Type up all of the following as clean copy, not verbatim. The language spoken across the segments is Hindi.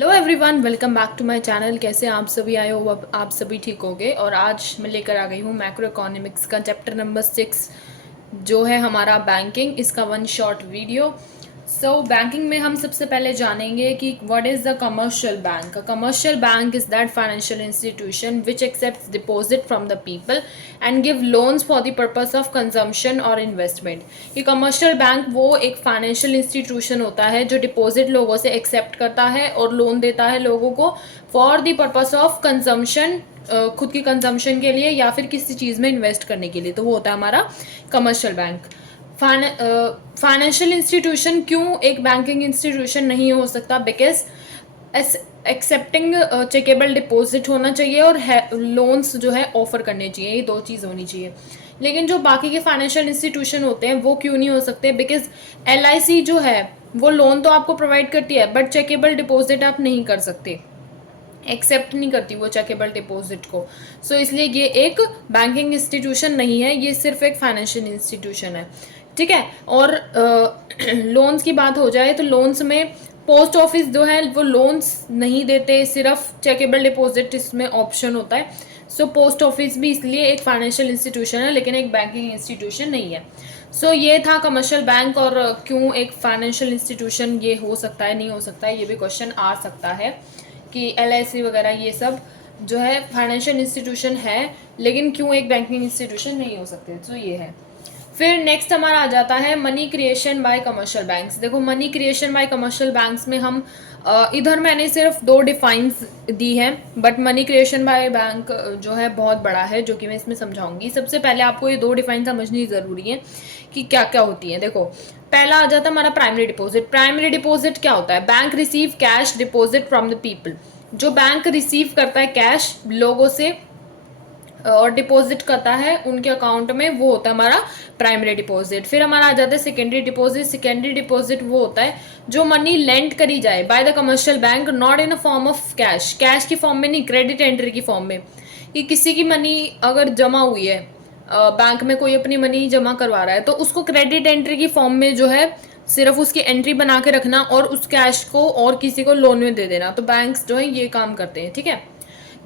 Hello everyone, welcome back to my channel. कैसे आप सभी आए हो? आप सभी ठीक होंगे। और आज मैं लेकर आ गई हूँ मैक्रो इकोनॉमिक्स का चैप्टर नंबर 6 जो है हमारा बैंकिंग, इसका वन शॉर्ट वीडियो। बैंकिंग में हम सबसे पहले जानेंगे कि what is the commercial bank. A commercial bank is that financial institution which accepts deposit from the people and give loans for the purpose of consumption और इन्वेस्टमेंट। ये कमर्शियल बैंक वो एक फाइनेंशियल इंस्टीट्यूशन होता है जो डिपॉजिट लोगों से एक्सेप्ट करता है और लोन देता है लोगों को for the purpose of consumption, खुद की कंजम्पशन के लिए या फिर किसी चीज़ में इन्वेस्ट करने के लिए। तो वो होता है हमारा कमर्शियल बैंक। फाइनेंशियल इंस्टीट्यूशन क्यों एक बैंकिंग इंस्टीट्यूशन नहीं हो सकता? बिकॉज एक्सेप्टिंग चेकेबल डिपॉजिट होना चाहिए और लोन्स जो है ऑफर करने चाहिए, ये दो चीज़ होनी चाहिए। लेकिन जो बाकी के फाइनेंशियल इंस्टीट्यूशन होते हैं वो क्यों नहीं हो सकते? बिकॉज LIC जो है वो लोन तो आपको प्रोवाइड करती है बट चेकेबल डिपॉजिट आप नहीं कर सकते, एक्सेप्ट नहीं करती वो चेकेबल डिपॉजिट को। इसलिए ये एक बैंकिंग इंस्टीट्यूशन नहीं है, ये सिर्फ एक फाइनेंशियल इंस्टीट्यूशन है। ठीक है। और लोन्स की बात हो जाए तो लोन्स में पोस्ट ऑफिस जो है वो लोन्स नहीं देते, सिर्फ चेकेबल डिपॉजिट इसमें ऑप्शन होता है। पोस्ट ऑफिस भी इसलिए एक फाइनेंशियल इंस्टीट्यूशन है लेकिन एक बैंकिंग इंस्टीट्यूशन नहीं है। ये था कमर्शियल बैंक। और क्यों एक फाइनेंशियल इंस्टीट्यूशन ये हो सकता है, नहीं हो सकता है, ये भी क्वेश्चन आ सकता है कि LIC वगैरह ये सब जो है फाइनेंशियल इंस्टीट्यूशन है लेकिन क्यों एक बैंकिंग इंस्टीट्यूशन नहीं हो सकते। ये है। फिर नेक्स्ट हमारा आ जाता है money creation by commercial banks. देखो, money creation by commercial banks में हम इधर मैंने सिर्फ दो डिफाइंस दी है but money creation by bank जो है बहुत बड़ा है, जो कि मैं इसमें समझाऊंगी। सबसे पहले आपको ये दो डिफाइन समझनी ज़रूरी है कि क्या क्या होती है। देखो, पहला आ जाता है हमारा प्राइमरी डिपॉजिट। प्राइमरी डिपॉजिट क्या होता है? Bank receive cash deposit from the people. जो बैंक रिसीव करता है कैश लोगों से और डिपॉजिट करता है उनके अकाउंट में, वो होता है हमारा प्राइमरी डिपॉजिट। फिर हमारा आ जाता है सेकेंडरी डिपॉजिट। सेकेंडरी डिपॉजिट वो होता है जो मनी लेंड करी जाए bye the commercial bank, not in a form of cash. Cash की फॉर्म में नहीं, क्रेडिट एंट्री की फॉर्म में। कि किसी की मनी अगर जमा हुई है, बैंक में कोई अपनी मनी जमा करवा रहा है तो उसको क्रेडिट एंट्री की फॉर्म में जो है सिर्फ उसकी एंट्री बना के रखना और उस कैश को और किसी को लोन में दे देना। तो बैंक्स जो है ये काम करते हैं। ठीक है।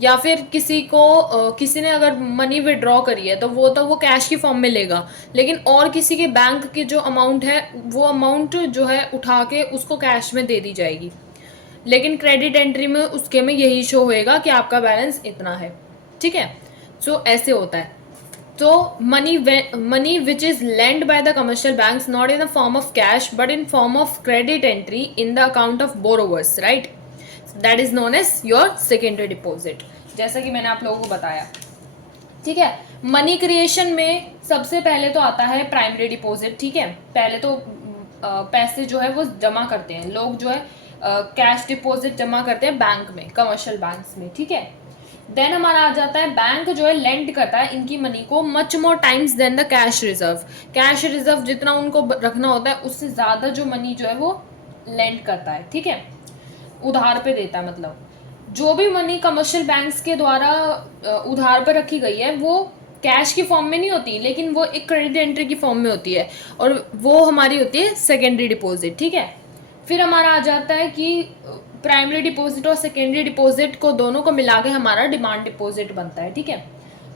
या फिर किसी ने अगर मनी विड्रॉ करी है तो वो कैश की फॉर्म में लेगा, लेकिन और किसी के बैंक की जो अमाउंट है वो अमाउंट जो है उठा के उसको कैश में दे दी जाएगी, लेकिन क्रेडिट एंट्री में उसके में यही शो होएगा कि आपका बैलेंस इतना है। ठीक है। ऐसे होता है। तो money which is lend by the commercial banks not in the form of cash but in form of credit entry in the account of borrowers, right? That is known as your secondary deposit, जैसा कि मैंने आप लोगों को बताया। ठीक है। मनी क्रिएशन में सबसे पहले तो आता है प्राइमरी डिपॉजिट। ठीक है। पहले तो पैसे जो है वो जमा करते हैं लोग, जो है कैश डिपॉजिट जमा करते हैं बैंक में, कमर्शियल बैंक्स में। ठीक है। देन हमारा आ जाता है बैंक जो है लेंड करता है इनकी मनी को much more times than the cash reserve. Cash reserve जितना उनको रखना होता है उससे ज़्यादा जो मनी जो है वो लेंड करता है। ठीक है। उधार पे देता है। मतलब जो भी मनी कमर्शियल बैंक्स के द्वारा उधार पे रखी गई है वो कैश की फॉर्म में नहीं होती, लेकिन वो एक क्रेडिट एंट्री की फॉर्म में होती है और वो हमारी होती है सेकेंडरी डिपॉजिट। ठीक है। फिर हमारा आ जाता है कि प्राइमरी डिपॉजिट और सेकेंडरी डिपॉजिट को दोनों को मिला के हमारा डिमांड डिपॉजिट बनता है। ठीक है।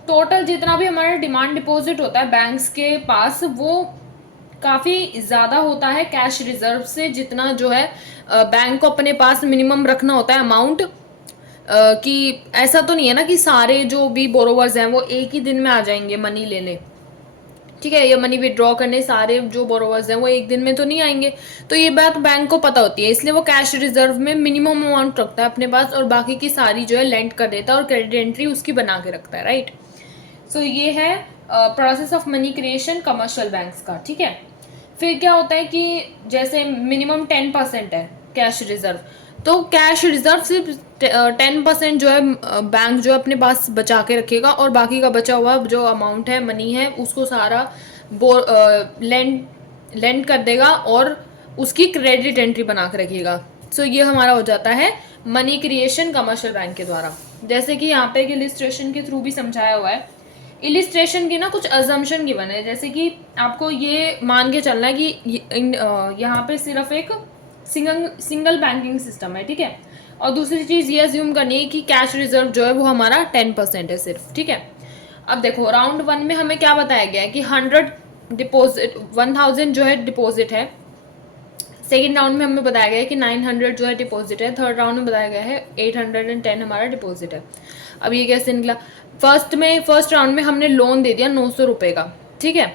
टोटल जितना भी हमारा डिमांड डिपॉजिट होता है बैंक्स के पास वो काफ़ी ज़्यादा होता है कैश रिजर्व से, जितना जो है बैंक को अपने पास मिनिमम रखना होता है अमाउंट। कि ऐसा तो नहीं है ना कि सारे जो भी बोरोवर्स हैं वो एक ही दिन में आ जाएंगे मनी लेने। ठीक है। ये मनी विड्रॉ करने सारे जो बोरोवर्स हैं वो एक दिन में तो नहीं आएंगे। तो ये बात बैंक को पता होती है, इसलिए वो कैश रिजर्व में मिनिमम अमाउंट रखता है अपने पास और बाकी की सारी जो है लेंड कर देता है और क्रेडिट एंट्री उसकी बना के रखता है, राइट? ये है process of money creation commercial banks का। ठीक है। फिर क्या होता है कि जैसे मिनिमम 10% है कैश रिजर्व, तो कैश रिजर्व सिर्फ 10% जो है बैंक जो अपने पास बचा के रखेगा और बाकी का बचा हुआ जो अमाउंट है, मनी है, उसको सारा लेंड कर देगा और उसकी क्रेडिट एंट्री बना के रखेगा। ये हमारा हो जाता है मनी क्रिएशन कमर्शियल बैंक के द्वारा। जैसे कि यहाँ पे एक इलिस्ट्रेशन के थ्रू भी समझाया हुआ है। इलिस्ट्रेशन की ना कुछ अजम्पशन गिवन है, जैसे कि आपको ये मान के चलना है कि यहाँ पे सिर्फ एक सिंगल बैंकिंग सिस्टम है। ठीक है। और दूसरी चीज़ ये अज्यूम करनी है कि कैश रिजर्व जो है वो हमारा 10% है सिर्फ, ठीक है। अब देखो राउंड 1 में हमें क्या बताया गया है कि 100 डिपॉजिट 1000 जो है डिपॉजिट है। सेकेंड राउंड में हमें बताया गया है कि 900 जो है डिपॉजिट है। थर्ड राउंड में बताया गया है 810 हमारा डिपॉजिट है। अब ये कैसे निकला? फर्स्ट राउंड में हमने लोन दे दिया 900 रुपये का, ठीक है,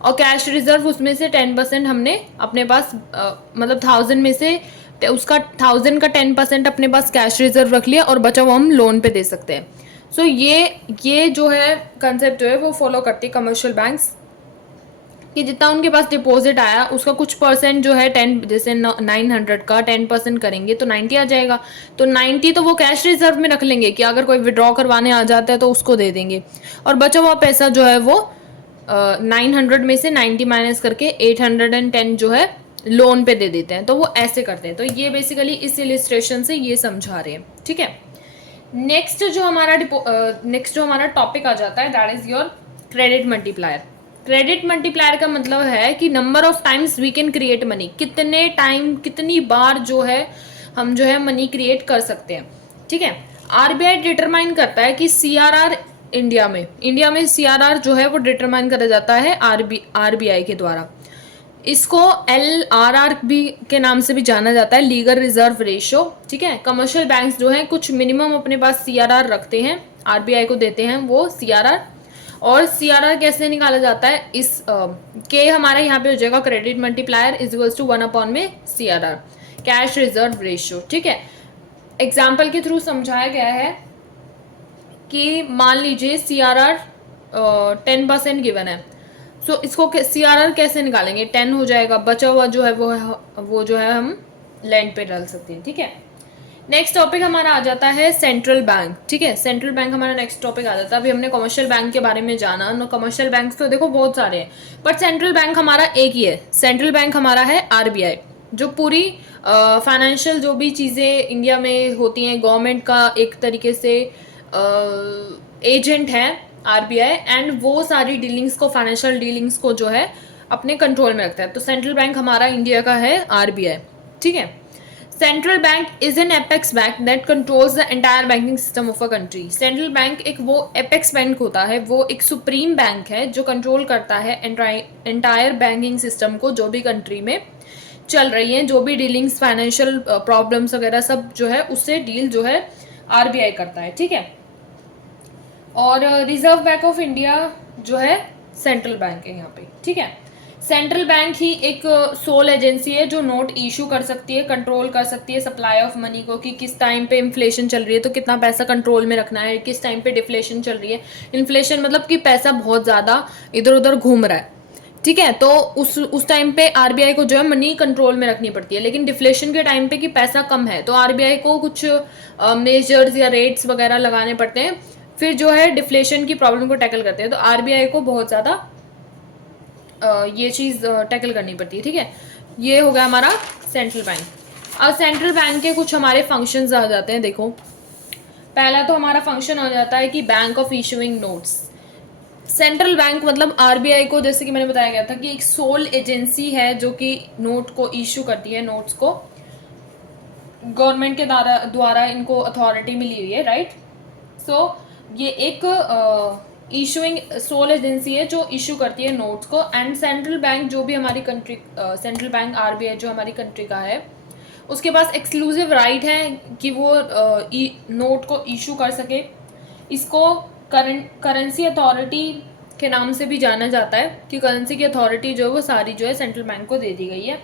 और कैश रिजर्व उसमें से 10% हमने अपने पास मतलब 1000 में से उसका 1000 का 10% अपने पास कैश रिजर्व रख लिया और बचा वो हम लोन पे दे सकते हैं। सो ये जो है कंसेप्ट जो है वो फॉलो करती है कमर्शियल बैंक्स कि जितना उनके पास डिपॉजिट आया उसका कुछ परसेंट जो है 10, जैसे 900 का 10% करेंगे तो 90 आ जाएगा। तो 90 तो वो कैश रिजर्व में रख लेंगे कि अगर कोई विड्रॉ करवाने आ जाता है तो उसको दे देंगे, और बचा हुआ पैसा जो है वो 900 में से 90 माइनस करके 810 जो है लोन पे दे देते हैं। तो वो ऐसे करते हैं। तो ये बेसिकली इस इलिस्ट्रेशन से ये समझा रहे हैं, ठीक है। नेक्स्ट जो हमारा टॉपिक आ जाता है that is your credit multiplier. Credit multiplier का मतलब है कि number of times we can create money, कितने टाइम कितनी बार जो है हम जो है मनी क्रिएट कर सकते हैं, ठीक है। आरबीआई डिटरमाइन करता है कि सीआरआर इंडिया में सीआरआर जो है वो डिटरमाइन करा जाता है आरबीआई के द्वारा। इसको LRR भी के नाम से भी जाना जाता है, लीगल रिजर्व रेशियो, ठीक है। कमर्शियल बैंक्स जो हैं कुछ मिनिमम अपने पास CRR रखते हैं, आरबीआई को देते हैं वो CRR। और CRR कैसे निकाला जाता है? इस के हमारा यहाँ पे हो जाएगा credit multiplier is equals to 1 में CRR, कैश रिजर्व रेशियो, ठीक है। एग्जाम्पल के थ्रू समझाया गया है कि मान लीजिए CRR 10% गिवन है। सो इसको CRR कैसे निकालेंगे? 10 हो जाएगा, बचा हुआ जो है वो जो है हम लैंड पे डाल सकते हैं, ठीक है। नेक्स्ट टॉपिक हमारा आ जाता है सेंट्रल बैंक, ठीक है। सेंट्रल बैंक हमारा नेक्स्ट टॉपिक आ जाता है। अभी हमने कमर्शियल बैंक के बारे में जाना, नो कमर्शियल बैंक तो देखो बहुत सारे हैं, बट सेंट्रल बैंक हमारा एक ही है। सेंट्रल बैंक हमारा है आरबीआई, जो पूरी फाइनेंशियल जो भी चीज़ें इंडिया में होती हैं, गवर्नमेंट का एक तरीके से एजेंट है आरबीआई, एंड वो सारी डीलिंग्स को, फाइनेंशियल डीलिंग्स को जो है अपने कंट्रोल में रखता है। तो सेंट्रल बैंक हमारा इंडिया का है आरबीआई, ठीक है। Central bank is an apex bank that controls the entire banking system of a country. Central bank एक वो एपेक्स बैंक होता है, वो एक सुप्रीम बैंक है जो कंट्रोल करता है एंटायर बैंकिंग सिस्टम को, जो भी कंट्री में चल रही है, जो भी डीलिंग्स, फाइनेंशियल प्रॉब्लम्स वगैरह सब जो है उससे डील जो है आरबीआई करता है, ठीक है। और रिजर्व बैंक ऑफ इंडिया जो है सेंट्रल बैंक है यहाँ पे, ठीक है। सेंट्रल बैंक ही एक सोल एजेंसी है जो नोट इशू कर सकती है, कंट्रोल कर सकती है सप्लाई ऑफ मनी को, कि किस टाइम पे इन्फ्लेशन चल रही है तो कितना पैसा कंट्रोल में रखना है, किस टाइम पे डिफ्लेशन चल रही है। इन्फ्लेशन मतलब कि पैसा बहुत ज़्यादा इधर उधर घूम रहा है, ठीक है। तो उस टाइम पे आरबीआई को जो है मनी कंट्रोल में रखनी पड़ती है। लेकिन डिफ्लेशन के टाइम पे कि पैसा कम है तो आरबीआई को कुछ मेजर्स या रेट्स वगैरह लगाने पड़ते हैं, फिर जो है डिफ्लेशन की प्रॉब्लम को टैकल करते हैं। तो आरबीआई को बहुत ज़्यादा ये चीज़ टैकल करनी पड़ती है, ठीक है। ये हो गया हमारा सेंट्रल बैंक। अब सेंट्रल बैंक के कुछ हमारे फंक्शंस आ जाते हैं। देखो, पहला तो हमारा फंक्शन हो जाता है कि bank of issuing notes. Central bank मतलब आरबीआई को, जैसे कि मैंने बताया गया था कि एक सोल एजेंसी है जो कि नोट को इशू करती है, नोट्स को गवर्नमेंट के द्वारा इनको अथॉरिटी मिली हुई है, राइट। सो ये एक इशूइंग सोल एजेंसी है जो इशू करती है नोट्स को। एंड सेंट्रल बैंक जो भी हमारी कंट्री, सेंट्रल बैंक आरबीआई जो हमारी कंट्री का है, उसके पास एक्सक्लूसिव राइट है कि वो नोट को इशू कर सके। इसको करेंसी अथॉरिटी के नाम से भी जाना जाता है कि करेंसी की अथॉरिटी जो है वो सारी जो है सेंट्रल बैंक को दे दी गई है,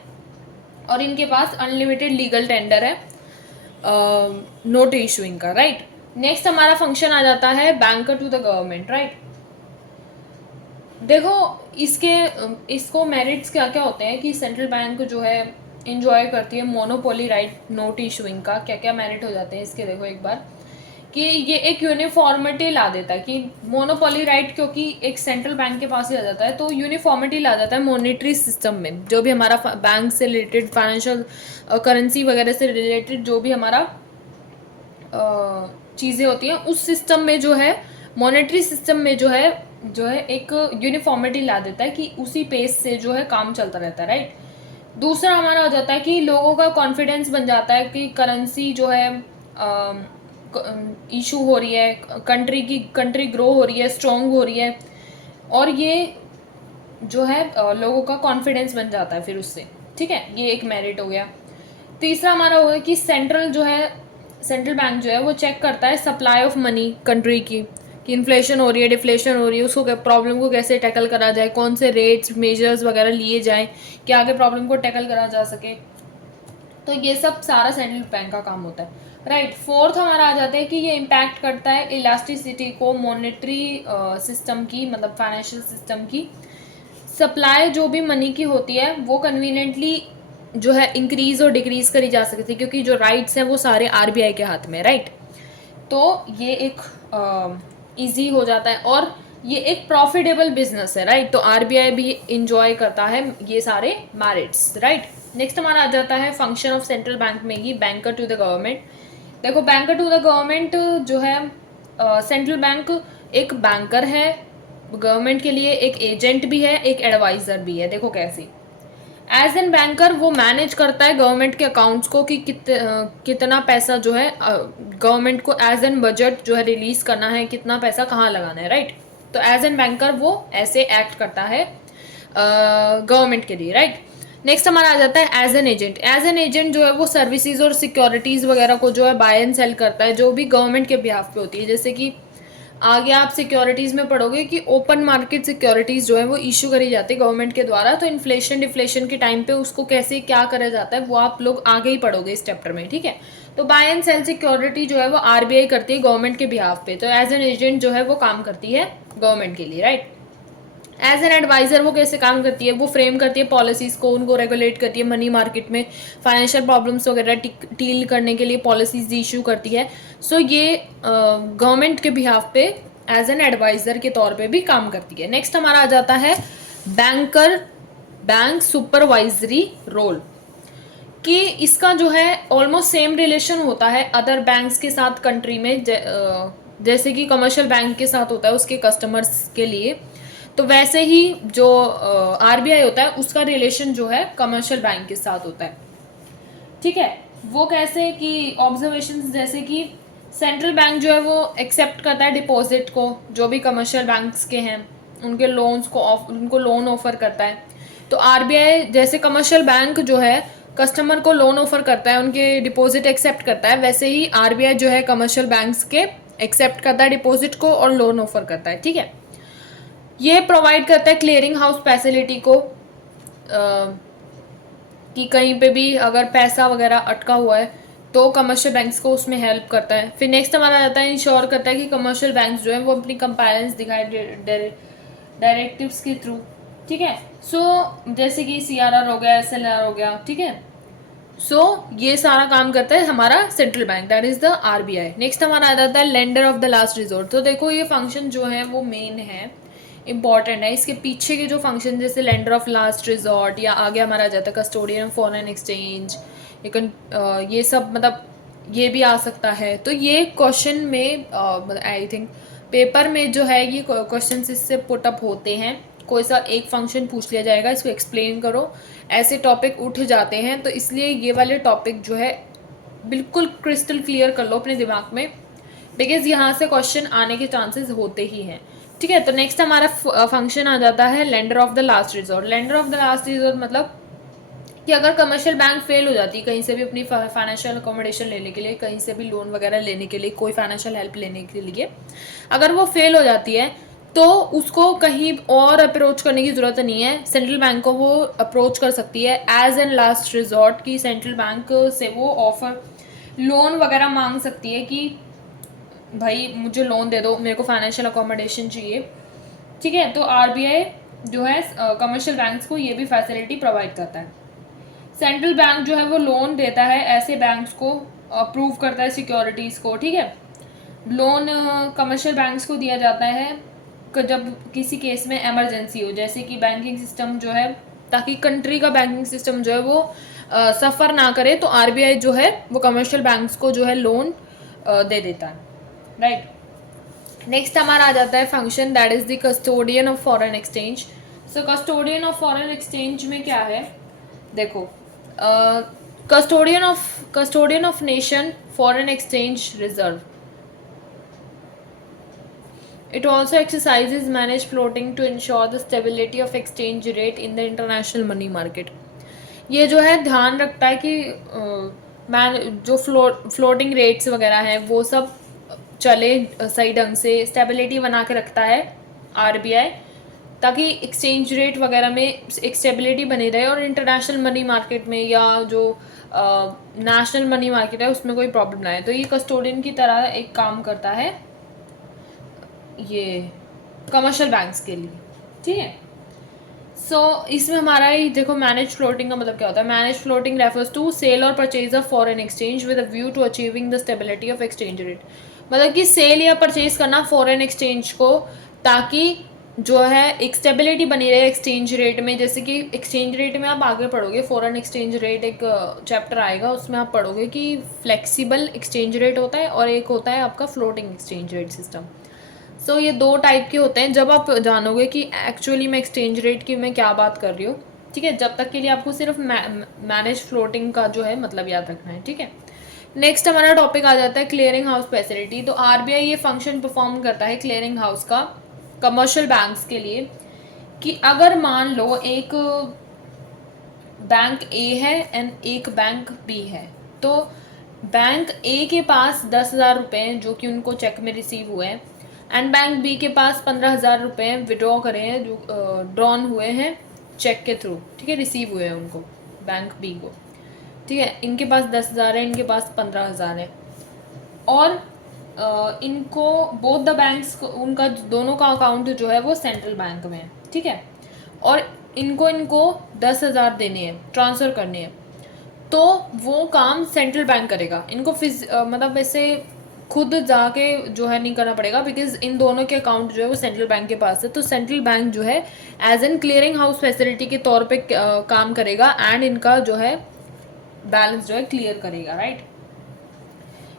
और इनके पास अनलिमिटेड लीगल टेंडर है नोट इशूइंग का, राइट। नेक्स्ट हमारा फंक्शन आ जाता है banker to the government, right. देखो इसको मेरिट्स क्या क्या होते हैं कि सेंट्रल बैंक जो है इंजॉय करती है मोनोपोली राइट नोट इशूइंग का। क्या क्या मेरिट हो जाते हैं इसके, देखो एक बार, कि ये एक यूनिफॉर्मिटी ला देता है कि मोनोपोली राइट क्योंकि एक सेंट्रल बैंक के पास ही आ जाता है, तो यूनिफॉर्मिटी ला जाता है मॉनेटरी सिस्टम में। जो भी हमारा बैंक से रिलेटेड, फाइनेंशियल करेंसी वगैरह से रिलेटेड जो भी हमारा चीज़ें होती हैं, उस सिस्टम में जो है, मॉनेटरी सिस्टम में जो है एक यूनिफॉर्मिटी ला देता है कि उसी पेस से जो है काम चलता रहता है, राइट। दूसरा हमारा हो जाता है कि लोगों का कॉन्फिडेंस बन जाता है कि करेंसी जो है इशू हो रही है, कंट्री ग्रो हो रही है, स्ट्रॉन्ग हो रही है, और ये जो है लोगों का कॉन्फिडेंस बन जाता है फिर उससे, ठीक है। ये एक मेरिट हो गया। तीसरा हमारा होगा कि सेंट्रल बैंक जो है वो चेक करता है सप्लाई ऑफ मनी कंट्री की, कि इन्फ्लेशन हो रही है, डिफ्लेशन हो रही है, उसको प्रॉब्लम को कैसे टैकल करा जाए, कौन से रेट्स मेजर्स वगैरह लिए जाए कि आगे प्रॉब्लम को टैकल करा जा सके। तो ये सब सारा सेंट्रल बैंक का काम होता है, राइट। फोर्थ हमारा आ जाता है कि ये इम्पैक्ट करता है इलास्टिसिटी को, मॉनेटरी सिस्टम की, मतलब फाइनेंशियल सिस्टम की। सप्लाई जो भी मनी की होती है वो कन्वीनियंटली जो है इंक्रीज और डिक्रीज करी जा सकती है, क्योंकि जो राइट्स हैं वो सारे आरबीआई के हाथ में, राइट। तो ये एक इजी हो जाता है, और ये एक प्रॉफिटेबल बिजनेस है, राइट। तो आरबीआई भी इंजॉय करता है ये सारे मैरिट्स, राइट। नेक्स्ट हमारा आ जाता है फंक्शन ऑफ सेंट्रल बैंक में ही बैंकर टू द गवर्नमेंट। देखो, बैंकर टू द गवर्नमेंट जो है, सेंट्रल बैंक एक बैंकर है गवर्नमेंट के लिए, एक एजेंट भी है, एक एडवाइजर भी है। देखो कैसे, एज एन बैंकर वो मैनेज करता है गवर्नमेंट के अकाउंट्स को कि कितना पैसा जो है गवर्नमेंट को एज एन बजट जो है रिलीज करना है, कितना पैसा कहाँ लगाना है, राइट। तो एज एन बैंकर वो ऐसे एक्ट करता है गवर्नमेंट के लिए, राइट। नेक्स्ट हमारा आ जाता है as an agent. As an agent जो है वो सर्विसेज और सिक्योरिटीज वगैरह को जो है बाय एंड सेल करता है, जो भी गवर्नमेंट के बिहाफ पे होती है। जैसे कि आगे आप सिक्योरिटीज़ में पढ़ोगे कि ओपन मार्केट सिक्योरिटीज़ जो है वो इशू करी जाती है गवर्नमेंट के द्वारा, तो इन्फ्लेशन डिफ्लेशन के टाइम पे उसको कैसे क्या करा जाता है वो आप लोग आगे ही पढ़ोगे इस चैप्टर में, ठीक है। तो बाय एंड सेल सिक्योरिटी जो है वो आरबीआई करती है गवर्नमेंट के बिहाफ पे, तो एज एन एजेंट जो है वो काम करती है गवर्नमेंट के लिए, राइट। एज एन एडवाइजर वो कैसे काम करती है, वो फ्रेम करती है पॉलिसीज़ को, उनको रेगुलेट करती है, मनी मार्केट में फाइनेंशियल प्रॉब्लम्स वगैरह डील करने के लिए पॉलिसीज इशू करती है। सो ये गवर्नमेंट के बिहाफ पे एज एन एडवाइजर के तौर पे भी काम करती है। नेक्स्ट हमारा आ जाता है बैंक सुपरवाइजरी रोल, कि इसका जो है ऑलमोस्ट सेम रिलेशन होता है अदर बैंक्स के साथ कंट्री में, जैसे कि कमर्शियल बैंक के साथ होता है उसके कस्टमर्स के लिए, तो वैसे ही जो आरबीआई होता है उसका रिलेशन जो है कमर्शियल बैंक के साथ होता है, ठीक है। वो कैसे कि ऑब्जर्वेशंस जैसे कि सेंट्रल बैंक जो है वो एक्सेप्ट करता है डिपॉजिट को, जो भी कमर्शियल बैंक्स के हैं उनके लोन्स को उनको लोन ऑफर करता है। तो आरबीआई जैसे कमर्शियल बैंक जो है कस्टमर को लोन ऑफर करता है, उनके डिपॉजिट एक्सेप्ट करता है, वैसे ही आरबीआई जो है कमर्शियल बैंक्स के एक्सेप्ट करता है डिपॉजिट को और लोन ऑफर करता है, ठीक है। ये प्रोवाइड करता है क्लियरिंग हाउस फैसिलिटी को, कि कहीं पे भी अगर पैसा वगैरह अटका हुआ है तो कमर्शियल बैंक्स को उसमें हेल्प करता है। फिर नेक्स्ट हमारा आता है इंश्योर करता है कि कमर्शियल बैंक्स जो है वो अपनी कंप्लायंस दिखाए डायरेक्टिव्स के थ्रू, ठीक है। सो जैसे कि सीआरआर हो गया, एसएलआर हो गया, ठीक है। सो ये सारा काम करता है हमारा central bank, that is the RBI. Next हमारा आ जाता है lender of the last resort. तो देखो ये फंक्शन जो है वो मेन है, इंपॉर्टेंट है। इसके पीछे के जो फंक्शन जैसे लेंडर ऑफ लास्ट रिजॉर्ट, या आगे हमारा आ जाता है कस्टोडियन ऑफ फॉरेन एक्सचेंज, ये सब मतलब ये भी आ सकता है। तो ये क्वेश्चन में आई थिंक पेपर में जो है ये क्वेश्चन इससे पुटअप होते हैं, कोई सा एक फंक्शन पूछ लिया जाएगा, इसको एक्सप्लेन करो, ऐसे टॉपिक उठ जाते हैं। तो इसलिए ये वाले टॉपिक जो है बिल्कुल क्रिस्टल क्लियर कर लो अपने दिमाग में, बिकॉज यहाँ से क्वेश्चन आने के चांसेस होते ही हैं, ठीक है। तो नेक्स्ट हमारा फंक्शन आ जाता है lender of the last resort. Lender of the last resort मतलब कि अगर कमर्शियल बैंक फेल हो जाती है कहीं से भी अपनी फाइनेंशियल अकोमोडेशन लेने के लिए, कहीं से भी लोन वगैरह लेने के लिए, कोई फाइनेंशियल हेल्प लेने के लिए, अगर वो फेल हो जाती है तो उसको कहीं और अप्रोच करने की ज़रूरत नहीं है, सेंट्रल बैंक को वो अप्रोच कर सकती है एज एन लास्ट रिजॉर्ट, की सेंट्रल बैंक से वो ऑफर लोन वगैरह मांग सकती है कि भाई मुझे लोन दे दो, मेरे को फाइनेंशियल अकोमोडेशन चाहिए, ठीक है। तो आरबीआई जो है कमर्शियल बैंक्स को ये भी फैसिलिटी प्रोवाइड करता है। सेंट्रल बैंक जो है वो लोन देता है ऐसे बैंक्स को, अप्रूव करता है सिक्योरिटीज़ को, ठीक है। लोन कमर्शियल बैंक्स को दिया जाता है जब किसी केस में इमरजेंसी हो, जैसे कि बैंकिंग सिस्टम जो है, ताकि कंट्री का बैंकिंग सिस्टम जो है वो सफ़र ना करे, तो आरबीआई जो है वो कमर्शियल बैंक्स को जो है लोन दे देता है, राइट। नेक्स्ट हमारा आ जाता है function that is the custodian of foreign exchange. So custodian of foreign exchange में क्या है, देखो custodian of nation foreign exchange reserve. It also exercises managed floating to ensure the stability of exchange rate in the international money market. ये जो है ध्यान रखता है कि जो फ्लोटिंग रेट्स वगैरह हैं वो सब चले सही ढंग से, स्टेबिलिटी बना के रखता है आरबीआई, ताकि एक्सचेंज रेट वगैरह में एक स्टेबिलिटी बनी रहे और इंटरनेशनल मनी मार्केट में या जो नेशनल मनी मार्केट है उसमें कोई प्रॉब्लम ना आए। तो ये कस्टोडियन की तरह एक काम करता है ये कमर्शियल बैंक्स के लिए, ठीक है। सो इसमें हमारा ही देखो, मैनेज फ्लोटिंग का मतलब क्या होता है। Manage floating refers to sale और purchase of foreign exchange with a view to achieving the stability of exchange rate. मतलब कि सेल या परचेज करना फॉरेन एक्सचेंज को, ताकि जो है एक स्टेबिलिटी बनी रहे एक्सचेंज रेट में। जैसे कि एक्सचेंज रेट में आप आगे पढ़ोगे, फॉरेन एक्सचेंज रेट एक चैप्टर आएगा, उसमें आप पढ़ोगे कि फ्लेक्सिबल एक्सचेंज रेट होता है और एक होता है आपका फ्लोटिंग एक्सचेंज रेट सिस्टम। सो ये दो टाइप के होते हैं। जब आप जानोगे कि एक्चुअली मैं एक्सचेंज रेट की मैं क्या बात कर रही हूँ, ठीक है, जब तक के लिए आपको सिर्फ मैनेज फ्लोटिंग का जो है मतलब याद रखना है, ठीक है। नेक्स्ट हमारा टॉपिक आ जाता है क्लियरिंग हाउस फैसिलिटी। तो आरबीआई ये फंक्शन परफॉर्म करता है क्लियरिंग हाउस का कमर्शियल बैंक्स के लिए, कि अगर मान लो एक बैंक ए है एंड एक बैंक बी है, तो बैंक ए के पास 10,000 रुपये जो कि उनको चेक में रिसीव हुए हैं, एंड बैंक बी के पास 15,000 रुपये विड्रॉ करे हैं जो ड्रॉन हुए हैं चेक के थ्रू, ठीक है, रिसीव हुए हैं उनको बैंक बी को, ठीक है। इनके पास 10,000 है, इनके पास 15,000 है, और इनको बोथ द बैंक्स उनका दोनों का अकाउंट जो है वो सेंट्रल बैंक में है, ठीक है, और इनको 10,000 देने हैं, ट्रांसफ़र करने हैं। तो वो काम सेंट्रल बैंक करेगा, इनको मतलब वैसे खुद जाके जो है नहीं करना पड़ेगा, बिकॉज इन दोनों के अकाउंट जो है वो सेंट्रल बैंक के पास है। तो सेंट्रल बैंक जो है as an clearing house facility के तौर पे काम करेगा एंड इनका जो है बैलेंस जो है क्लियर करेगा, राइट।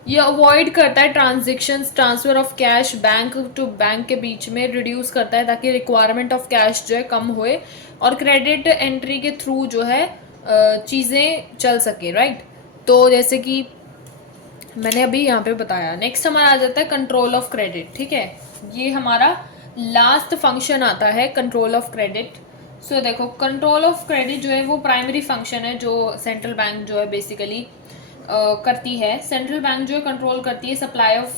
ये अवॉइड करता है transactions, transfer of cash bank to bank के बीच में रिड्यूस करता है, ताकि रिक्वायरमेंट ऑफ कैश जो है कम होए और क्रेडिट एंट्री के थ्रू जो है चीज़ें चल सके, राइट। तो जैसे कि मैंने अभी यहाँ पे बताया। नेक्स्ट हमारा आ जाता है कंट्रोल ऑफ क्रेडिट, ठीक है। ये हमारा लास्ट फंक्शन आता है कंट्रोल ऑफ क्रेडिट। सो देखो, कंट्रोल ऑफ क्रेडिट जो है वो प्राइमरी फंक्शन है जो सेंट्रल बैंक जो है बेसिकली करती है। सेंट्रल बैंक जो है कंट्रोल करती है सप्लाई ऑफ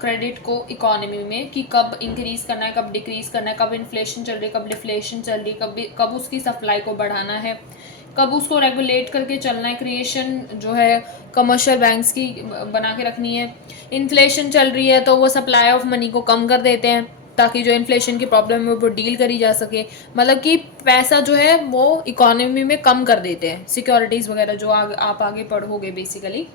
क्रेडिट को इकोनॉमी में, कि कब इंक्रीज़ करना है, कब डिक्रीज़ करना है, कब इन्फ्लेशन चल रही है, कब डिफ्लेशन चल रही है, कब उसकी सप्लाई को बढ़ाना है, कब उसको रेगुलेट करके चलना है। क्रिएशन जो है कमर्शियल बैंक्स की बना के रखनी है। इन्फ्लेशन चल रही है तो वो सप्लाई ऑफ मनी को कम कर देते हैं, ताकि जो इन्फ्लेशन की प्रॉब्लम है वो डील करी जा सके। मतलब कि पैसा जो है वो इकोनॉमी में कम कर देते हैं। सिक्योरिटीज़ वगैरह जो आप आगे पढ़ोगे बेसिकली,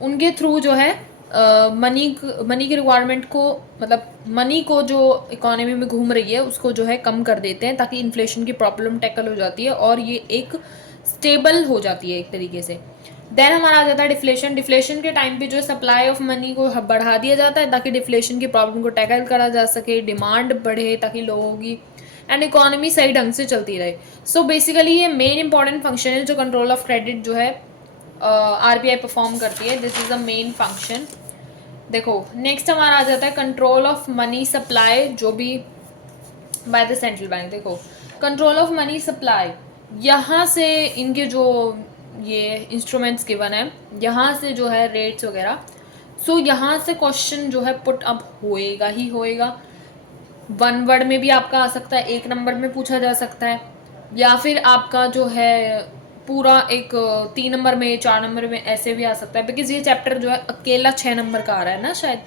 उनके थ्रू जो है मनी की रिक्वायरमेंट को, मतलब मनी को जो इकोनॉमी में घूम रही है उसको जो है कम कर देते हैं, ताकि इन्फ्लेशन की प्रॉब्लम टैकल हो जाती है और ये एक स्टेबल हो जाती है एक तरीके से। देन हमारा आ जाता है डिफ्लेशन। डिफ्लेशन के टाइम पे जो सप्लाई ऑफ मनी को बढ़ा दिया जाता है, ताकि डिफ्लेशन की प्रॉब्लम को टैकल करा जा सके, डिमांड बढ़े ताकि लोगों की एंड इकोनॉमी सही ढंग से चलती रहे। सो बेसिकली ये मेन इंपॉर्टेंट फंक्शन है जो कंट्रोल ऑफ क्रेडिट जो है आरबीआई परफॉर्म करती है। This is a main function. देखो नेक्स्ट हमारा आ जाता है कंट्रोल ऑफ मनी सप्लाई, जो भी बाय द सेंट्रल बैंक। देखो कंट्रोल ऑफ मनी सप्लाई, यहाँ से इनके जो ये इंस्ट्रूमेंट्स गिवन है, यहाँ से जो है रेट्स वगैरह, सो यहाँ से क्वेश्चन जो है पुट अप होएगा ही होएगा। वन वर्ड में भी आपका आ सकता है, एक नंबर में पूछा जा सकता है, या फिर आपका जो है पूरा एक 3 नंबर में, 4 नंबर में ऐसे भी आ सकता है। बिकॉज ये चैप्टर जो है अकेला 6 नंबर का आ रहा है ना शायद,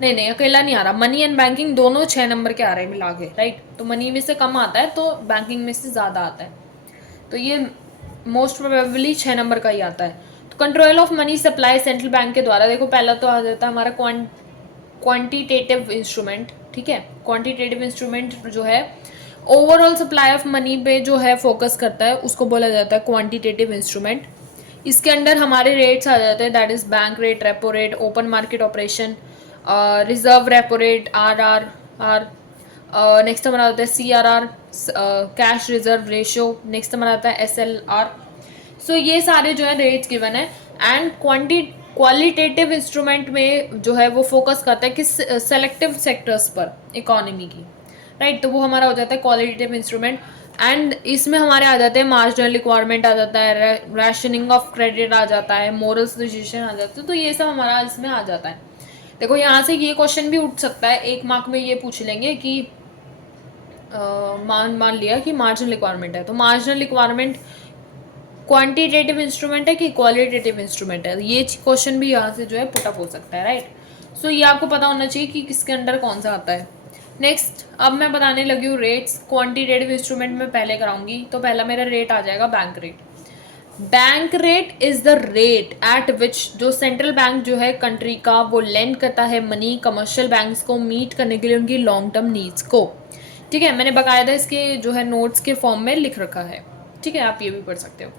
नहीं अकेला नहीं आ रहा, मनी एंड बैंकिंग दोनों 6 नंबर के आ रहे हैं मिला के, राइट। तो मनी में से कम आता है तो बैंकिंग में से ज़्यादा आता है, तो ये मोस्ट प्रोबेबली 6 नंबर का ही आता है। तो control of money supply central bank के द्वारा, देखो पहला तो आ जाता है हमारा क्वांटिटेटिव इंस्ट्रूमेंट, ठीक है। क्वांटिटेटिव इंस्ट्रूमेंट जो है ओवरऑल सप्लाई ऑफ मनी पे जो है फोकस करता है, उसको बोला जाता है क्वांटिटेटिव इंस्ट्रूमेंट। इसके अंडर हमारे रेट्स आ जाते हैं, that is bank rate, repo rate, open market operation, reserve repo rate, are. Next हमारा आता है CRR, cash reserve ratio. Next हमारा आता है SLR। सो ये सारे जो है रेट्स गिवन है। एंड क्वालिटेटिव इंस्ट्रूमेंट में जो है वो फोकस करता है किस सेलेक्टिव सेक्टर्स पर इकोनॉमी की, राइट। तो वो हमारा हो जाता है क्वालिटेटिव इंस्ट्रूमेंट। एंड इसमें हमारे आ जाते हैं मार्जिनल रिक्वायरमेंट आ जाता है, रैशनिंग ऑफ क्रेडिट आ जाता है, मोरल्स डिसीजन आ जाता है। तो ये सब हमारा इसमें आ जाता है। देखो यहाँ से ये क्वेश्चन भी उठ सकता है, 1 मार्क में ये पूछ लेंगे कि मान लिया कि मार्जिनल रिक्वायरमेंट है, तो मार्जिनल रिक्वायरमेंट क्वांटिटेटिव इंस्ट्रूमेंट है कि क्वालिटेटिव इंस्ट्रूमेंट है, ये क्वेश्चन भी यहाँ से जो है पुटअप हो सकता है, राइट। सो ये आपको पता होना चाहिए कि किसके अंडर कौन सा आता है। नेक्स्ट अब मैं बताने लगी हूँ रेट्स। क्वांटिटेटिव इंस्ट्रूमेंट में पहले कराऊंगी, तो पहला मेरा रेट आ जाएगा bank rate. Bank rate is the rate at विच जो सेंट्रल बैंक जो है कंट्री का वो लेंड करता है मनी कमर्शियल बैंक्स को मीट करने के लिए उनकी लॉन्ग टर्म नीड्स को। ठीक है, मैंने बकायदा इसके जो है नोट्स के फॉर्म में लिख रखा है। ठीक है, आप ये भी पढ़ सकते हो।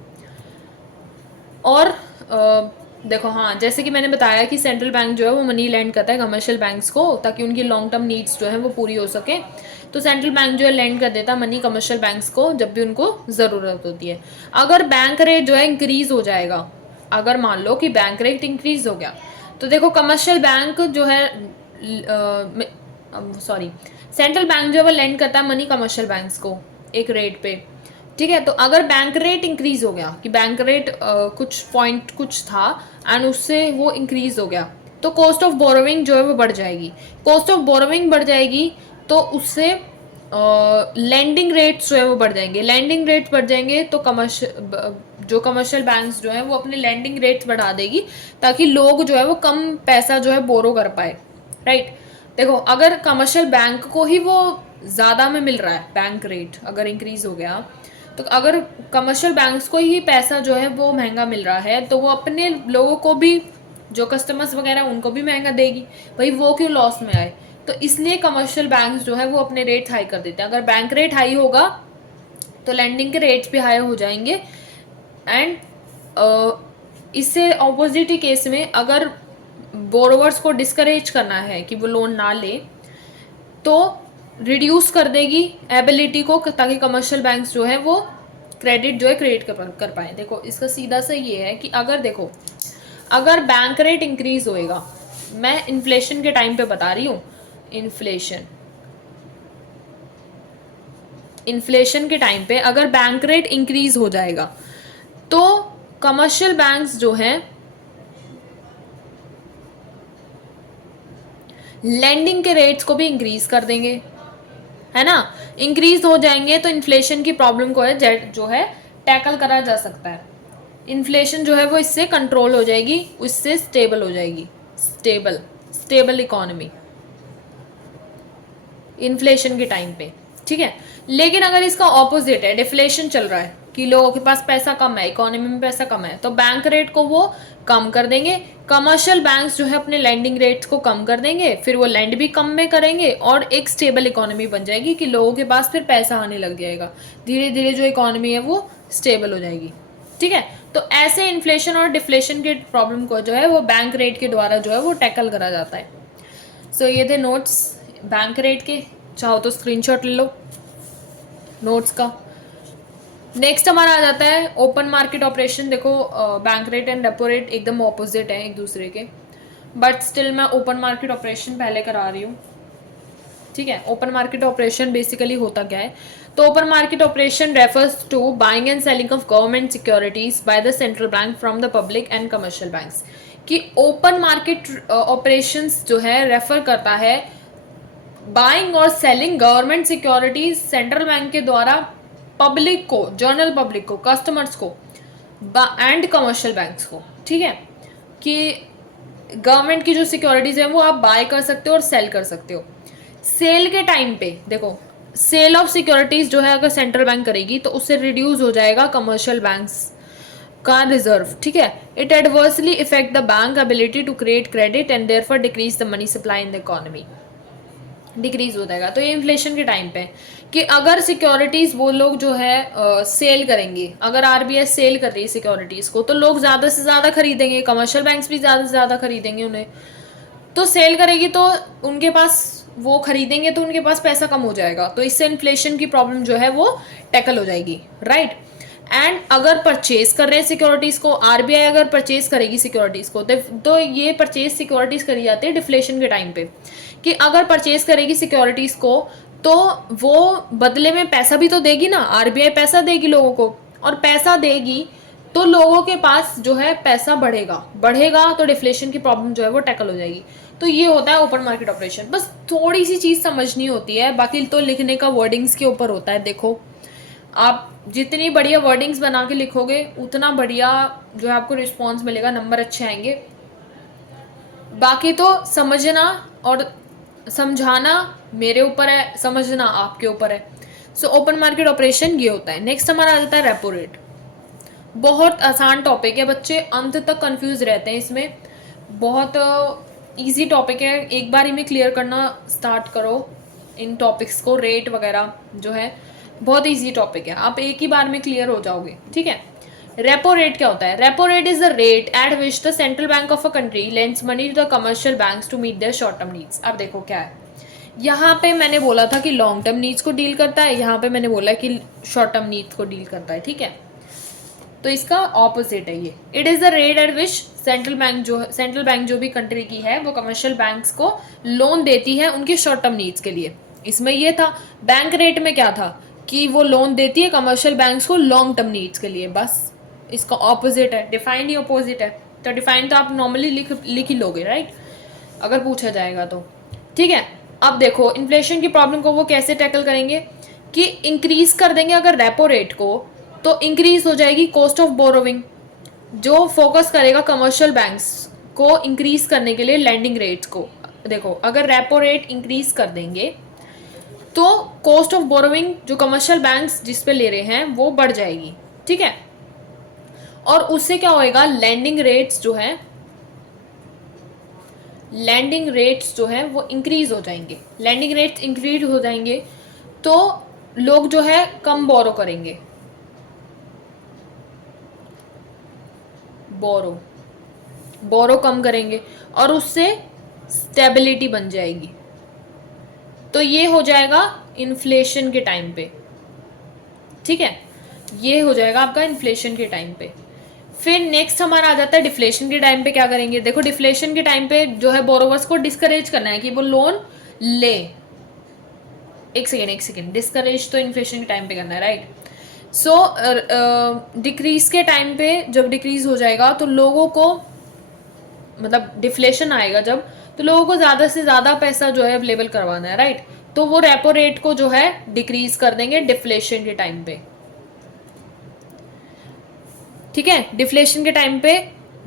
और देखो हाँ, जैसे कि मैंने बताया कि सेंट्रल बैंक जो है वो मनी लेंड करता है कमर्शियल बैंक्स को ताकि उनकी लॉन्ग टर्म नीड्स जो है वो पूरी हो सके। तो सेंट्रल बैंक जो है लेंड कर देता है मनी कमर्शियल बैंक्स को जब भी उनको ज़रूरत होती है। अगर बैंक रेट जो है इंक्रीज हो जाएगा, अगर मान लो कि बैंक रेट इंक्रीज हो गया, तो देखो कमर्शियल बैंक जो है सेंट्रल बैंक जो है वो लेंड करता है मनी कमर्शियल बैंक्स को एक रेट पे। ठीक है, तो अगर बैंक रेट इंक्रीज हो गया कि बैंक रेट कुछ पॉइंट कुछ था एंड उससे वो इंक्रीज हो गया, तो कॉस्ट ऑफ बोरोविंग जो है वो बढ़ जाएगी। कॉस्ट ऑफ बोरोविंग बढ़ जाएगी तो उससे लैंडिंग रेट्स जो है वो बढ़ जाएंगे। लैंडिंग रेट्स बढ़ जाएंगे तो कमर्शियल बैंक्स जो है वो अपने लैंडिंग रेट्स बढ़ा देगी ताकि लोग जो है वो कम पैसा जो है बोरो कर पाए, राइट। देखो अगर कमर्शियल बैंक को ही वो ज़्यादा में मिल रहा है, बैंक रेट अगर इंक्रीज हो गया, तो अगर कमर्शियल बैंक्स को ही पैसा जो है वो महंगा मिल रहा है तो वो अपने लोगों को भी, जो कस्टमर्स वगैरह उनको भी महंगा देगी, भाई वो क्यों लॉस में आए। तो इसलिए कमर्शियल बैंक्स जो है वो अपने रेट हाई कर देते हैं। अगर बैंक रेट हाई होगा तो लैंडिंग के रेट्स भी हाई हो जाएंगे। एंड इससे ऑपोजिट ही केस में अगर बोरोवर्स को डिस्करेज करना है कि वो लोन ना ले, तो रिड्यूस कर देगी एबिलिटी को ताकि कमर्शियल बैंक्स जो है वो क्रेडिट जो है क्रिएट कर पाए। देखो इसका सीधा सा ये है कि अगर देखो अगर बैंक रेट इंक्रीज होएगा, मैं इन्फ्लेशन के टाइम पे बता रही हूँ, इन्फ्लेशन के टाइम पे अगर बैंक रेट इंक्रीज हो जाएगा तो कमर्शियल बैंक्स जो हैं लैंडिंग के रेट्स को भी इंक्रीज कर देंगे, है ना। इंक्रीज हो जाएंगे तो इन्फ्लेशन की प्रॉब्लम को है जो है टैकल करा जा सकता है। इन्फ्लेशन जो है वो इससे कंट्रोल हो जाएगी, उससे स्टेबल हो जाएगी, स्टेबल इकोनॉमी इन्फ्लेशन के टाइम पे। ठीक है, लेकिन अगर इसका ऑपोजिट है, डिफ्लेशन चल रहा है कि लोगों के पास पैसा कम है, इकोनॉमी में पैसा कम है, तो बैंक रेट को वो कम कर देंगे। कमर्शियल बैंक्स जो है अपने लैंडिंग रेट्स को कम कर देंगे, फिर वो लैंड भी कम में करेंगे और एक स्टेबल इकोनॉमी बन जाएगी कि लोगों के पास फिर पैसा आने लग जाएगा। धीरे धीरे जो इकोनॉमी है वो स्टेबल हो जाएगी। ठीक है, तो ऐसे इन्फ्लेशन और डिफ्लेशन के प्रॉब्लम को जो है वो बैंक रेट के द्वारा जो है वो टैकल करा जाता है। सो ये थे नोट्स बैंक रेट के, चाहो तो स्क्रीनशॉट ले लो नोट्स का। नेक्स्ट हमारा आ जाता है ओपन मार्केट ऑपरेशन। देखो bank rate and repo rate एकदम ऑपोजिट है एक दूसरे के, बट स्टिल मैं ओपन मार्केट ऑपरेशन पहले करा रही हूँ। ठीक है, ओपन मार्केट ऑपरेशन बेसिकली होता क्या है, तो open market operation refers to buying and selling of government securities by the central bank from the public and commercial banks. कि ओपन मार्केट ऑपरेशंस जो है रेफर करता है बाइंग और selling government securities central bank के द्वारा पब्लिक को, जनरल पब्लिक को, कस्टमर्स को एंड कमर्शियल बैंक्स को। ठीक है, कि गवर्नमेंट की जो सिक्योरिटीज है वो आप बाय कर सकते हो और सेल कर सकते हो। सेल के टाइम पे देखो सेल ऑफ सिक्योरिटीज जो है अगर सेंट्रल बैंक करेगी तो उससे रिड्यूस हो जाएगा कमर्शियल बैंक्स का रिजर्व। ठीक है, it adversely effect the bank ability to create credit and therefore decrease the money supply in the economy, decrease हो जाएगा। तो ये इन्फ्लेशन के टाइम पे कि अगर सिक्योरिटीज वो लोग जो है सेल करेंगे, अगर आरबीआई सेल कर रही है सिक्योरिटीज को तो लोग ज़्यादा से ज़्यादा खरीदेंगे, कमर्शियल बैंक्स भी ज़्यादा से ज़्यादा खरीदेंगे उन्हें, तो सेल करेगी तो उनके पास वो खरीदेंगे तो उनके पास पैसा कम हो जाएगा, तो इससे इन्फ्लेशन की प्रॉब्लम जो है वो टैकल हो जाएगी, राइट। एंड अगर परचेज कर रहे हैं सिक्योरिटीज को, आरबीआई अगर परचेज करेगी सिक्योरिटीज को, तो ये परचेज सिक्योरिटीज करी जाती है डिफ्लेशन के टाइम पे, कि अगर परचेज करेगी सिक्योरिटीज को तो वो बदले में पैसा भी तो देगी ना, आरबीआई पैसा देगी लोगों को, और पैसा देगी तो लोगों के पास जो है पैसा बढ़ेगा तो डिफ्लेशन की प्रॉब्लम जो है वो टैकल हो जाएगी। तो ये होता है ओपन मार्केट ऑपरेशन। बस थोड़ी सी चीज़ समझनी होती है, बाकी तो लिखने का वर्डिंग्स के ऊपर होता है। देखो, आप जितनी बढ़िया वर्डिंग्स बना के लिखोगे उतना बढ़िया जो है आपको रिस्पॉन्स मिलेगा, नंबर अच्छे आएंगे। बाकी तो समझना और समझाना मेरे ऊपर है, समझना आपके ऊपर है। सो ओपन मार्केट ऑपरेशन ये होता है। नेक्स्ट हमारा आ जाता है रेपो रेट। बहुत आसान टॉपिक है, बच्चे अंत तक कंफ्यूज रहते हैं इसमें। बहुत इजी टॉपिक है, एक बार ही में क्लियर करना स्टार्ट करो इन टॉपिक्स को। रेट वगैरह जो है बहुत इजी टॉपिक है, आप एक ही बार में क्लियर हो जाओगे, ठीक है। रेपो रेट क्या होता है? Repo rate is the rate at which the central bank of a country lends money to the commercial banks to meet their short term needs. अब देखो क्या है, यहाँ पे मैंने बोला था कि लॉन्ग टर्म नीड्स को डील करता है, यहाँ पे मैंने बोला कि शॉर्ट टर्म नीड्स को डील करता है, ठीक है। तो इसका ऑपोजिट है ये। It is the rate at which central bank जो भी कंट्री की है वो कमर्शियल बैंक्स को लोन देती है उनके शॉर्ट टर्म नीड्स के लिए। इसमें ये था, बैंक रेट में क्या था कि वो लोन देती है कमर्शियल बैंक्स को लॉन्ग टर्म नीड्स के लिए, बस इसका ऑपोजिट है। डिफाइन ही ऑपोजिट है, तो डिफाइन तो आप नॉर्मली लिख ही लोगे, राइट, अगर पूछा जाएगा तो, ठीक है। अब देखो इन्फ्लेशन की प्रॉब्लम को वो कैसे टैकल करेंगे कि इंक्रीज कर देंगे अगर रेपो रेट को, तो इंक्रीज हो जाएगी कॉस्ट ऑफ बोरोविंग, जो फोकस करेगा कमर्शियल बैंक्स को इंक्रीज करने के लिए लैंडिंग रेट्स को। देखो अगर रेपो रेट इंक्रीज कर देंगे तो कॉस्ट ऑफ बोरोविंग जो कमर्शियल बैंक्स जिस पे ले रहे हैं वो बढ़ जाएगी, ठीक है। और उससे क्या होएगा, लैंडिंग रेट्स जो है वो इंक्रीज हो जाएंगे। लैंडिंग रेट्स इंक्रीज हो जाएंगे तो लोग जो है कम बोरो करेंगे, बोरो कम करेंगे और उससे स्टेबिलिटी बन जाएगी। तो ये हो जाएगा इन्फ्लेशन के टाइम पे, ठीक है, ये हो जाएगा आपका इन्फ्लेशन के टाइम पे। फिर नेक्स्ट हमारा आ जाता है डिफ्लेशन के टाइम पे क्या करेंगे। देखो डिफ्लेशन के टाइम पे जो है बोरोवर्स को डिस्करेज करना है कि वो लोन ले। एक सेकेंड, डिस्करेज तो इन्फ्लेशन के टाइम पे करना है, राइट। सो डिक्रीज के टाइम पे जब डिक्रीज हो जाएगा तो लोगों को, मतलब डिफ्लेशन आएगा जब, तो लोगों को ज़्यादा से ज़्यादा पैसा जो है अवेलेबल करवाना है, राइट। तो वो रेपो रेट को जो है डिक्रीज कर देंगे डिफ्लेशन के टाइम पे, ठीक है। डिफ्लेशन के टाइम पे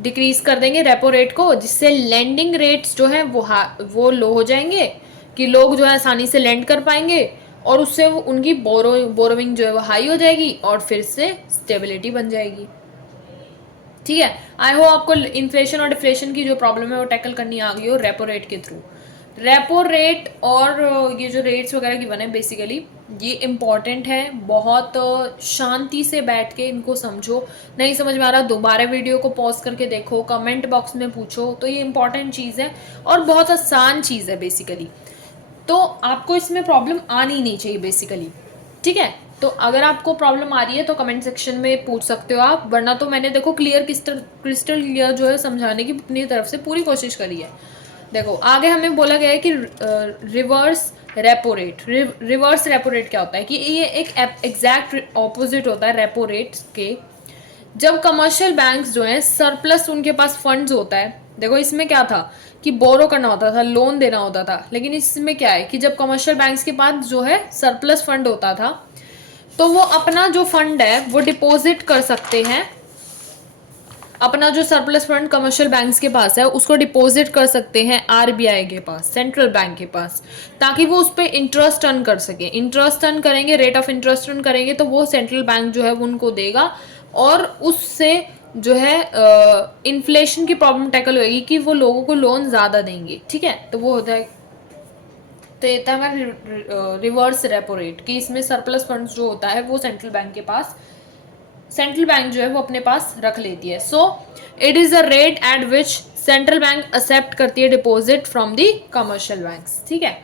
डिक्रीज कर देंगे रेपो रेट को, जिससे लैंडिंग रेट्स जो है वो लो हो जाएंगे कि लोग जो है आसानी से लैंड कर पाएंगे, और उससे वो उनकी बोरोविंग जो है वो हाई हो जाएगी और फिर से स्टेबिलिटी बन जाएगी, ठीक है। आई होप आपको इन्फ्लेशन और डिफ्लेशन की जो प्रॉब्लम है वो टैकल करनी आ गई हो रेपो रेट के थ्रू। रेपो रेट और ये जो रेट्स वगैरह की बने बेसिकली ये इम्पॉर्टेंट है, बहुत शांति से बैठ के इनको समझो। नहीं समझ में आ रहा दोबारा वीडियो को पॉज करके देखो, कमेंट बॉक्स में पूछो, तो ये इम्पॉर्टेंट चीज़ है और बहुत आसान चीज़ है बेसिकली। तो आपको इसमें प्रॉब्लम आनी नहीं चाहिए बेसिकली, ठीक है। तो अगर आपको प्रॉब्लम आ रही है तो कमेंट सेक्शन में पूछ सकते हो आप, वरना तो मैंने देखो क्रिस्टल क्लियर जो है समझाने की अपनी तरफ से पूरी कोशिश करी है। देखो आगे हमें बोला गया है कि reverse repo rate. Reverse repo rate क्या होता है कि ये एक एग्जैक्ट ऑपोजिट होता है रेपो रेट के। जब कमर्शियल बैंक्स जो हैं सरप्लस उनके पास फंड्स होता है, देखो इसमें क्या था कि बोरो करना होता था, लोन देना होता था, लेकिन इसमें क्या है कि जब कमर्शियल बैंक्स के पास जो है सरप्लस फंड होता था तो वो अपना जो फंड है वो डिपॉजिट कर सकते हैं, अपना जो सरप्लस फंड कमर्शियल बैंक्स के पास है उसको डिपॉजिट कर सकते हैं आरबीआई के पास, सेंट्रल बैंक के पास, ताकि वो उस पर इंटरेस्ट अर्न कर सके। इंटरेस्ट अर्न करेंगे, रेट ऑफ इंटरेस्ट अर्न करेंगे तो वो सेंट्रल बैंक जो है वो उनको देगा और उससे जो है इन्फ्लेशन की प्रॉब्लम टैकल होगी कि वो लोगों को लोन ज़्यादा देंगे, ठीक है। तो वो होता है, तो ये था रिवर्स रेपो रेट कि इसमें सरप्लस फंड्स जो होता है वो सेंट्रल बैंक के पास, सेंट्रल बैंक जो है वो अपने पास रख लेती है। So it is a rate at which central bank accept करती है deposit from the commercial banks, ठीक है।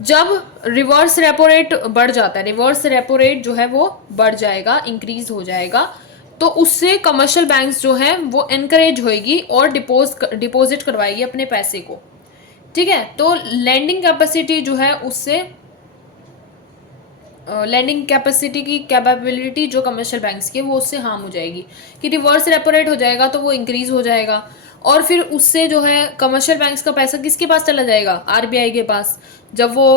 जब रिवर्स रेपो रेट बढ़ जाता है, रिवर्स रेपो रेट जो है वो बढ़ जाएगा, इंक्रीज हो जाएगा, तो उससे कमर्शियल बैंक्स जो है वो एनकरेज होएगी और डिपॉजिट करवाएगी अपने पैसे को। ठीक है, तो लैंडिंग कैपेसिटी जो है उससे लैंडिंग कैपेसिटी की कैपेबिलिटी जो कमर्शियल बैंक्स की है वो उससे हार्म हो जाएगी, कि रिवर्स रेपो रेट हो जाएगा तो वो इंक्रीज हो जाएगा, और फिर उससे जो है कमर्शियल बैंक्स का पैसा किसके पास चला जाएगा, आरबीआई के पास, जब वो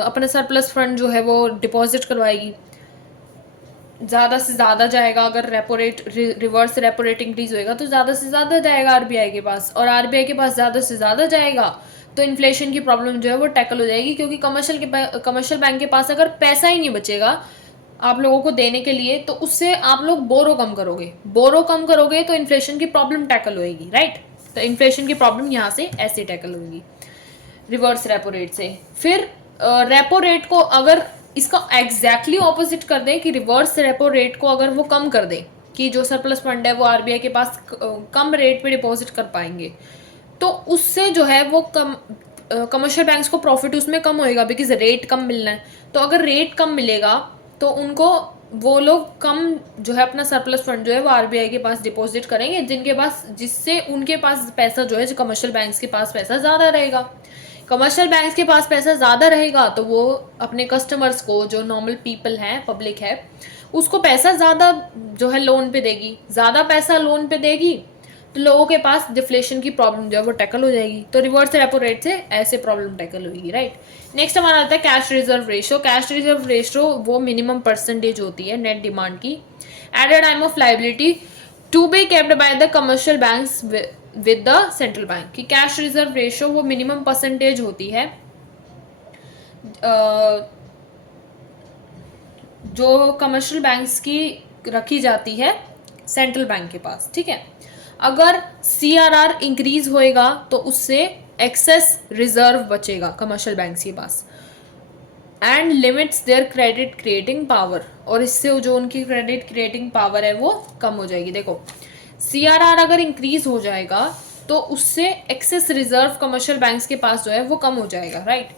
अपना सरप्लस फंड जो है वो डिपॉजिट करवाएगी, ज़्यादा से ज़्यादा जाएगा। अगर repo rate reverse repo rate increase होएगा तो ज़्यादा से ज़्यादा जाएगा आरबीआई के पास, और आरबीआई के पास ज़्यादा से ज़्यादा जाएगा तो इन्फ्लेशन की प्रॉब्लम जो है वो टैकल हो जाएगी, क्योंकि कमर्शियल बैंक के पास अगर पैसा ही नहीं बचेगा आप लोगों को देने के लिए, तो उससे आप लोग बोरो कम करोगे तो इन्फ्लेशन की प्रॉब्लम टैकल होएगी, राइट। तो इन्फ्लेशन की प्रॉब्लम यहाँ से ऐसे टैकल होगी रिवर्स रेपो रेट से। फिर रेपो रेट को अगर इसका एग्जैक्टली ऑपोजिट कर दें, कि रिवर्स रेपो रेट को अगर वो कम कर दें, कि जो सरप्लस फंड है वो आरबीआई के पास कम रेट पे डिपॉजिट कर पाएंगे, तो उससे जो है वो कमर्शियल बैंक्स को प्रॉफिट उसमें कम होएगा, बिकॉज रेट कम मिलना है। तो अगर रेट कम मिलेगा तो उनको वो लोग कम जो है अपना सरप्लस फंड जो है वो आरबीआई के पास डिपॉजिट करेंगे, जिससे उनके पास पैसा जो है, जो कमर्शियल बैंक्स के पास पैसा ज़्यादा रहेगा। कमर्शियल बैंक्स के पास पैसा ज़्यादा रहेगा तो वो अपने कस्टमर्स को, जो नॉर्मल पीपल हैं, पब्लिक है, उसको पैसा ज़्यादा जो है लोन पे देगी, ज़्यादा पैसा लोन पे देगी तो लोगों के पास डिफ्लेशन की प्रॉब्लम जो है वो टैकल हो जाएगी। तो रिवर्स रेपो रेट से ऐसे प्रॉब्लम टैकल होगी, राइट। नेक्स्ट हमारा आता है cash reserve ratio. Cash reserve ratio वो मिनिमम परसेंटेज होती है नेट डिमांड की at a time of liability to be kept by the commercial banks with the central bank. की कैश रिजर्व रेशो वो मिनिमम परसेंटेज होती है जो कमर्शियल बैंक्स की रखी जाती है सेंट्रल बैंक के पास। ठीक है, अगर सीआरआर इंक्रीज होएगा तो उससे एक्सेस रिजर्व बचेगा कमर्शियल बैंक्स के पास, and limits their credit creating power, और इससे जो उनकी क्रेडिट क्रिएटिंग पावर है वो कम हो जाएगी। देखो, सीआरआर अगर इंक्रीज हो जाएगा तो उससे एक्सेस रिजर्व कमर्शियल बैंक्स के पास जो है वो कम हो जाएगा, राइट।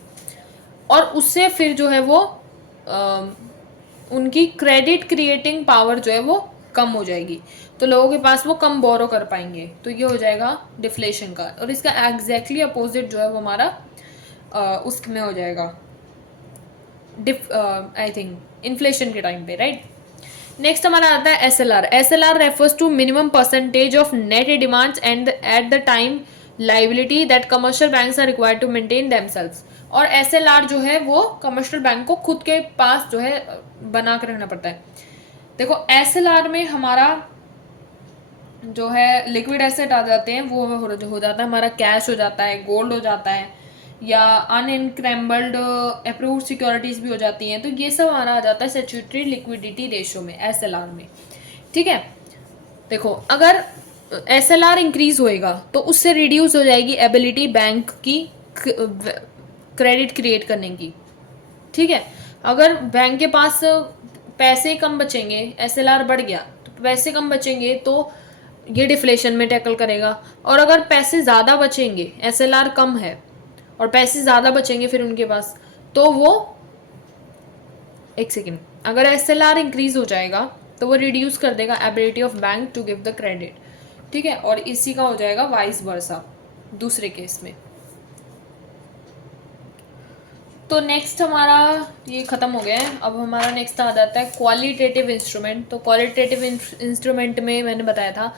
और उससे फिर जो है वो उनकी क्रेडिट क्रिएटिंग पावर जो है वो कम हो जाएगी, तो लोगों के पास वो कम बोरो कर पाएंगे, तो ये हो जाएगा डिफ्लेशन का। और इसका एग्जैक्टली अपोजिट जो है वो हमारा उसमें हो जाएगा आई थिंक इन्फ्लेशन के टाइम पे, राइट। नेक्स्ट हमारा आता है SLR. SLR refers to minimum percentage of net demands and at the time liability that commercial banks are required to maintain themselves. और एसएलआर जो है वो कमर्शियल बैंक को खुद के पास जो है बना कर रखना पड़ता है। देखो, एसएलआर में हमारा जो है लिक्विड एसेट आ जाते हैं, वो हो जाता है हमारा कैश हो जाता है, गोल्ड हो जाता है, या अनइनक्रैम्बल्ड अप्रूव्ड सिक्योरिटीज भी हो जाती हैं। तो ये सब हमारा आ जाता है स्टैट्यूटरी लिक्विडिटी रेशो में, एसएलआर में। ठीक है, देखो अगर एसएलआर इंक्रीज होएगा तो उससे रिड्यूस हो जाएगी एबिलिटी बैंक की क्रेडिट क्रिएट करने की। ठीक है, अगर बैंक के पास पैसे कम बचेंगे, एसएलआर बढ़ गया तो पैसे कम बचेंगे तो ये डिफ्लेशन में टैकल करेगा। और अगर पैसे ज़्यादा बचेंगे, एसएलआर कम है और पैसे ज़्यादा बचेंगे फिर उनके पास, तो वो एक सेकेंड, अगर एसएलआर इंक्रीज हो जाएगा तो वो रिड्यूस कर देगा ability of bank to give the credit. ठीक है, और इसी का हो जाएगा वाइस वर्सा दूसरे केस में। तो नेक्स्ट हमारा ये ख़त्म हो गया है। अब हमारा नेक्स्ट आ जाता है क्वालिटेटिव इंस्ट्रूमेंट। तो क्वालिटेटिव इंस्ट्रूमेंट में मैंने बताया था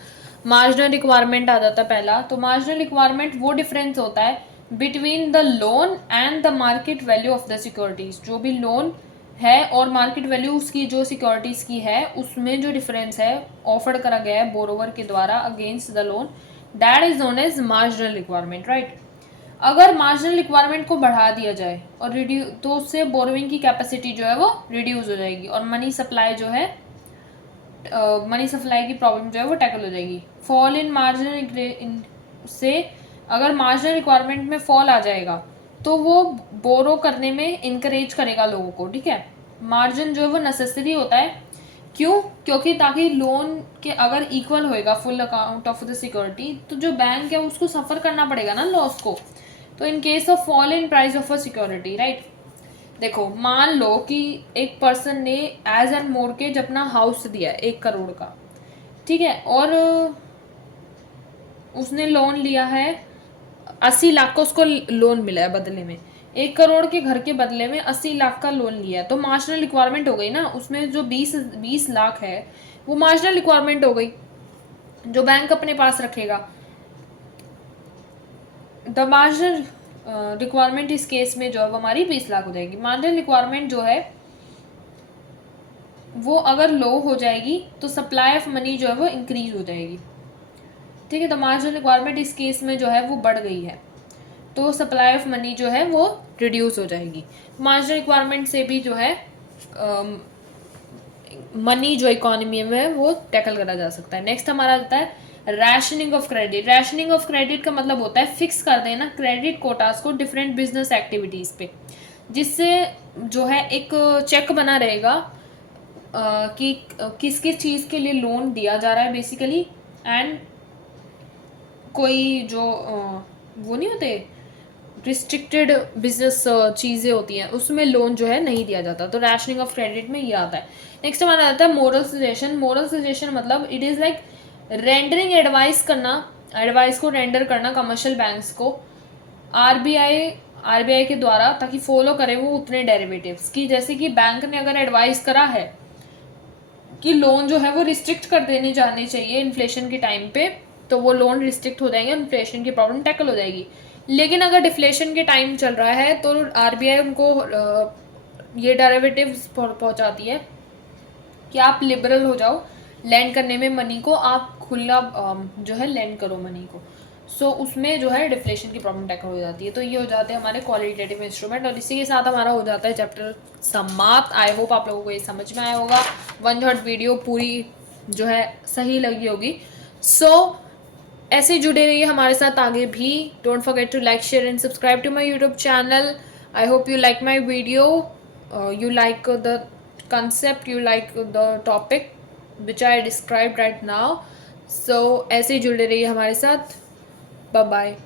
मार्जिनल रिक्वायरमेंट आ जाता है पहला। तो मार्जिनल रिक्वायरमेंट वो डिफरेंस होता है between the loan and the market value of the securities. जो भी लोन है और मार्केट वैल्यू उसकी जो सिक्योरिटीज़ की है उसमें जो डिफरेंस है ऑफर करा गया है बोरोवर के द्वारा against the loan, that is known as marginal requirement, right. अगर मार्जिनल रिक्वायरमेंट को बढ़ा दिया जाए और तो उससे बोरोइंग की कैपेसिटी जो है वो रिड्यूस हो जाएगी और मनी सप्लाई की प्रॉब्लम जो है वो टैकल हो जाएगी। फॉल इन मार्जिनल से अगर मार्जिनल रिक्वायरमेंट में फॉल आ जाएगा तो वो बोरो करने में इनकरेज करेगा लोगों को। ठीक है, मार्जिन जो है वो नेसेसरी होता है, क्यों? क्योंकि ताकि लोन के अगर इक्वल होएगा full account of the security तो जो बैंक है उसको सफ़र करना पड़ेगा ना लॉस को। तो in case of fall in price of a security, right, देखो मान लो कि एक पर्सन ने एज एन मोर्गेज अपना हाउस दिया है 1 करोड़ का, ठीक है, और उसने लोन लिया है 80 लाख का, उसको लोन मिला है बदले में, 1 करोड़ के घर के बदले में 80 लाख का लोन लिया है, तो मार्जिनल रिक्वायरमेंट हो गई ना, उसमें जो 20 लाख है वो मार्जिनल रिक्वायरमेंट हो गई जो बैंक अपने पास रखेगा। द मार्जिनल रिक्वायरमेंट इस केस में जो है वो हमारी 20 लाख हो जाएगी। मार्जिनल रिक्वायरमेंट जो है वो अगर लो हो जाएगी तो सप्लाई ऑफ मनी जो है वो इंक्रीज हो जाएगी, ठीक है। तो मार्जिनल रिक्वायरमेंट इस केस में जो है वो बढ़ गई है, तो सप्लाई ऑफ मनी जो है वो रिड्यूस हो जाएगी। मार्जिनल रिक्वायरमेंट से भी जो है मनी जो इकोनॉमी में है वो टैकल करा जा सकता है। नेक्स्ट हमारा आता है rationing of credit. Rationing of credit का मतलब होता है फिक्स कर देना क्रेडिट कोटास को डिफरेंट बिजनेस एक्टिविटीज़ पे, जिससे जो है एक चेक बना रहेगा कि किस किस चीज़ के लिए लोन दिया जा रहा है बेसिकली, एंड कोई जो वो नहीं होते रिस्ट्रिक्टेड बिजनेस चीज़ें होती हैं उसमें लोन जो है नहीं दिया जाता, तो रैशनिंग ऑफ क्रेडिट में ये आता है। नेक्स्ट हमारा आता है मोरल सजेशन। मोरल सजेशन मतलब it is like rendering advice करना, एडवाइस को रेंडर करना कमर्शियल बैंक्स को आरबीआई के द्वारा, ताकि फॉलो करे वो उतने डेरिवेटिव्स की, जैसे कि बैंक ने अगर एडवाइस करा है कि लोन जो है वो रिस्ट्रिक्ट कर देने जाने चाहिए इन्फ्लेशन के टाइम पे, तो वो लोन रिस्ट्रिक्ट हो जाएंगे, इन्फ्लेशन की प्रॉब्लम टैकल हो जाएगी। लेकिन अगर डिफ्लेशन के टाइम चल रहा है तो आरबीआई उनको ये डेरिवेटिव्स पहुंचाती है कि आप लिबरल हो जाओ लैंड करने में मनी को, आप खुला जो है लैंड करो मनी को। सो उसमें जो है डिफ्लेशन की प्रॉब्लम टैकल हो जाती है। तो ये हो जाते हैं हमारे क्वालिटेटिव इंस्ट्रूमेंट, और इसी के साथ हमारा हो जाता है चैप्टर समाप्त। आई होप आप लोगों को ये समझ में आया होगा, वन शॉट वीडियो पूरी जो है सही लगी होगी। सो ऐसे ही जुड़े रहिए हमारे साथ आगे भी। Don't forget to like share and subscribe to my YouTube channel. I hope you like my video, you like the concept, you like the topic which I described right now. So ऐसे ही जुड़े रहिए हमारे साथ। Bye bye.